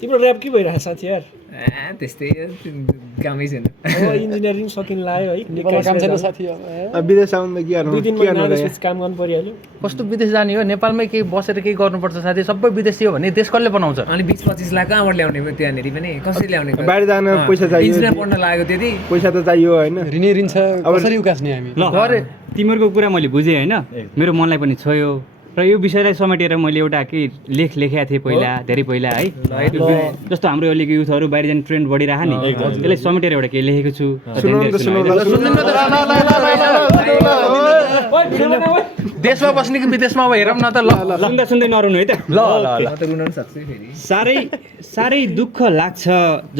तिम्रो ऱ्याप के भइरहेछ साथी यार त्यस्तै कामै छैन इन्जिनियरिङ सकिन लाग्यो है मलाई काम छैन साथी विदेश आउनु के गर्नु 2 महिना काम गर्नु परिहाल्यो कस्तो विदेश जाने हो नेपालमै केही बसेर केही गर्नुपर्छ साथी सबै विदेशी हो भने देश कसले बनाउँछ अनि 20-25 लाख कहाँबाट ल्याउने त्यहाँनिर पनि कसरी ल्याउने बाहिर जान पैसा चाहियो इन्जिनियर पढ्न लागेको त्यति पैसा त चाहियो हैन ऋण छ कसरी उकास्ने हामी ल तिमीहरूको कुरा मैले बुझेँ होइन मेरो मनलाई पनि छोयो र यो विषयलाई समेटेर मैले एउटा के लेखेको थिएँ पहिला धेरै पहिला है जस्तो हाम्रो अहिलेको युथहरू बाहिर जाने ट्रेन्ड बढिरह नि त्यसलाई समेटेर एउटा केही लेखेको छु देशमा बस्ने कि विदेशमा अब हेरौँ न त सुन्दा सुन्दै नरुनु है त त रुन पनि सक्छु फेरि साह्रै दुःख लाग्छ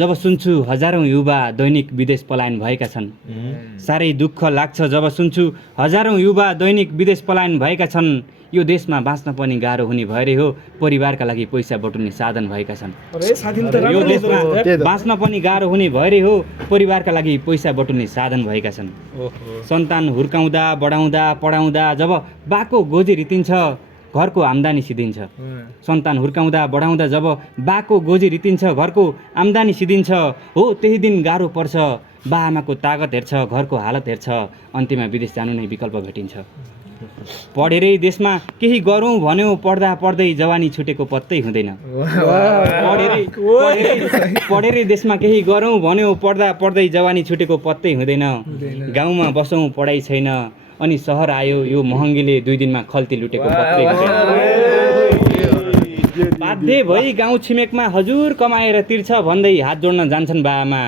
जब सुन्छु हजारौँ युवा दैनिक विदेश पलायन भएका छन् साह्रै दुःख लाग्छ जब सुन्छु हजारौँ युवा दैनिक विदेश पलायन भएका छन् यो देशमा बाँच्न पनि गाह्रो हुने भएरै हो परिवारका लागि पैसा बटुल्ने साधन भएका छन् यो देशमा बाँच्न पनि गाह्रो हुने भएरै हो परिवारका लागि पैसा बटुल्ने साधन भएका छन् सन्तान हुर्काउँदा बढाउँदा पढाउँदा जब बाको गोजी रितिन्छ घरको आम्दानी सिद्धिन्छ सन्तान हुर्काउँदा बढाउँदा जब बाको गोजी रितिन्छ घरको आम्दानी सिद्धिन्छ हो त्यही दिन गाह्रो पर्छ बा आमाको तागत हेर्छ घरको हालत हेर्छ अन्त्यमा विदेश जानु नै विकल्प भेटिन्छ पढेरै देशमा केही गरौँ भन्यो पढ्दा पढ्दै जवानी छुटेको पत्तै हुँदैन पढेरै देशमा केही गरौँ भन्यो पढ्दा पढ्दै जवानी छुटेको पत्तै हुँदैन गाउँमा बसौँ पढाइ छैन अनि सहर आयो यो महँगीले 2 दिनमा खल्ती लुटेको पत्तै हुँदैन बाध्य भई गाउँ छिमेकमा हजुर कमाएर तिर्छ भन्दै हात जोड्न जान्छन् बाआमा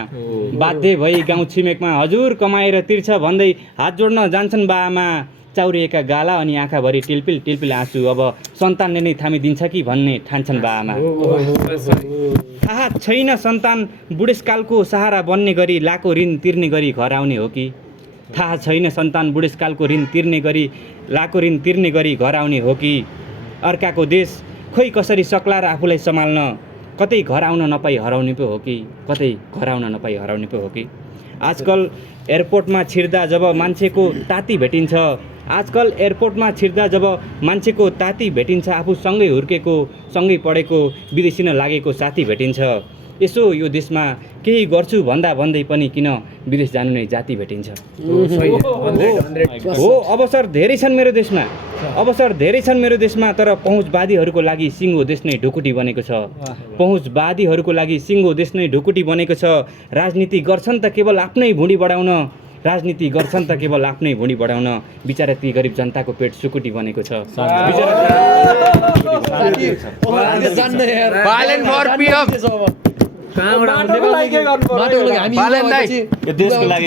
बाध्य भई गाउँ छिमेकमा हजुर कमाएर तिर्छ भन्दै हात जोड्न जान्छन् बाआमा चाउरिएका गाला अनि आँखाभरि टिलपिल टिलपिल आँसु अब सन्तानले नै थामिदिन्छ कि भन्ने ठान्छन् बाआमा थाहा छैन सन्तान बुढेसकालको सहारा बन्ने गरी लाको ऋण तिर्ने गरी घर आउने हो कि थाहा छैन सन्तान बुढेसकालको ऋण तिर्ने गरी लाको ऋण तिर्ने गरी घर आउने हो कि अर्काको देश खोइ कसरी सक्ला र आफूलाई सम्हाल्न कतै घर आउन नपाई हराउने पो हो कि कतै घर आउन नपाई हराउने पो हो कि आजकल एयरपोर्टमा छिर्दा जब मान्छेको ताती भेटिन्छ आजकल एयरपोर्टमा छिर्दा जब मान्छेको ताती भेटिन्छ आफू सँगै हुर्केको सँगै पढेको विदेशी न लागेको साथी भेटिन्छ यसो यो देशमा केही गर्छु भन्दा भन्दै पनि किन विदेश जानु नै जाति भेटिन्छ हो अवसर धेरै छन् मेरो देशमा अवसर धेरै छन् मेरो देशमा तर पहुँचवादीहरूको लागि सिङ्गो देश नै ढुकुटी बनेको छ पहुँचवादीहरूको लागि सिङ्गो देश नै ढुकुटी बनेको छ राजनीति गर्छन् त केवल आफ्नै भुँडी बढाउन राजनीति गर्छन् त केवल आफ्नै भुँडी बढाउन बिचारा ती गरिब जनताको पेट सुकुटी बनेको छ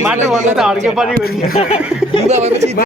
माटो भन्दा त हड्के पनि